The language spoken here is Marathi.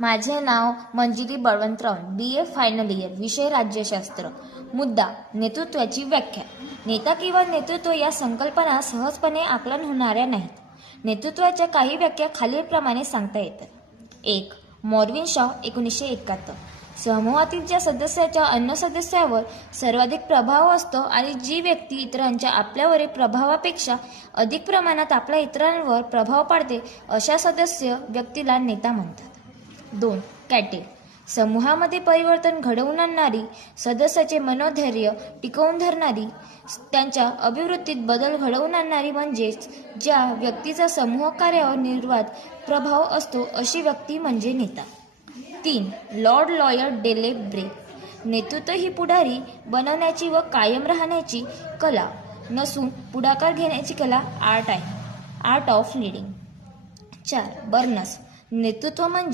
माझे नाव Manjiri Balwantrao, BA final year, विषय राज्यशास्त्र. मुद्दा: नेतृत्वाची व्याख्या. नेता किंवा नेतृत्व या संकल्पना सहजपणे आकलन होणाऱ्या नाहीत. नेतृत्वाच्या काही व्याख्या खालीलप्रमाणे सांगता येतात. 1. मॉर्विन शॉ, 1971. समूहातील ज्या सदस्याच्या अन्य सदस्यावर सर्वाधिक प्रभाव असतो आणि जी व्यक्ती इतरांच्या आपल्यावरील प्रभावापेक्षा अधिक प्रमाणात आपल्या इतरांवर प्रभाव पाडते अशा सदस्य व्यक्तीला नेता म्हणतात. 2. कॅटेल. समूहामध्ये परिवर्तन घडवून आणणारी, सदस्याचे मनोधैर्य टिकवून धरणारी, त्यांच्या अभिवृत्तीत बदल घडवून आणणारी म्हणजेच ज्या व्यक्तीचा समूह कार्यावर निर्वाध प्रभाव असतो अशी व्यक्ती म्हणजे नेता. 3. लॉर्ड लॉयड डेले ब्रे. नेतृत्व ही पुढारी बनवण्याची व कायम राहण्याची कला नसून पुढाकार घेण्याची कला आर्ट आहे. Art of leading. 4. बर्नस. नेतृत्व म्हणजे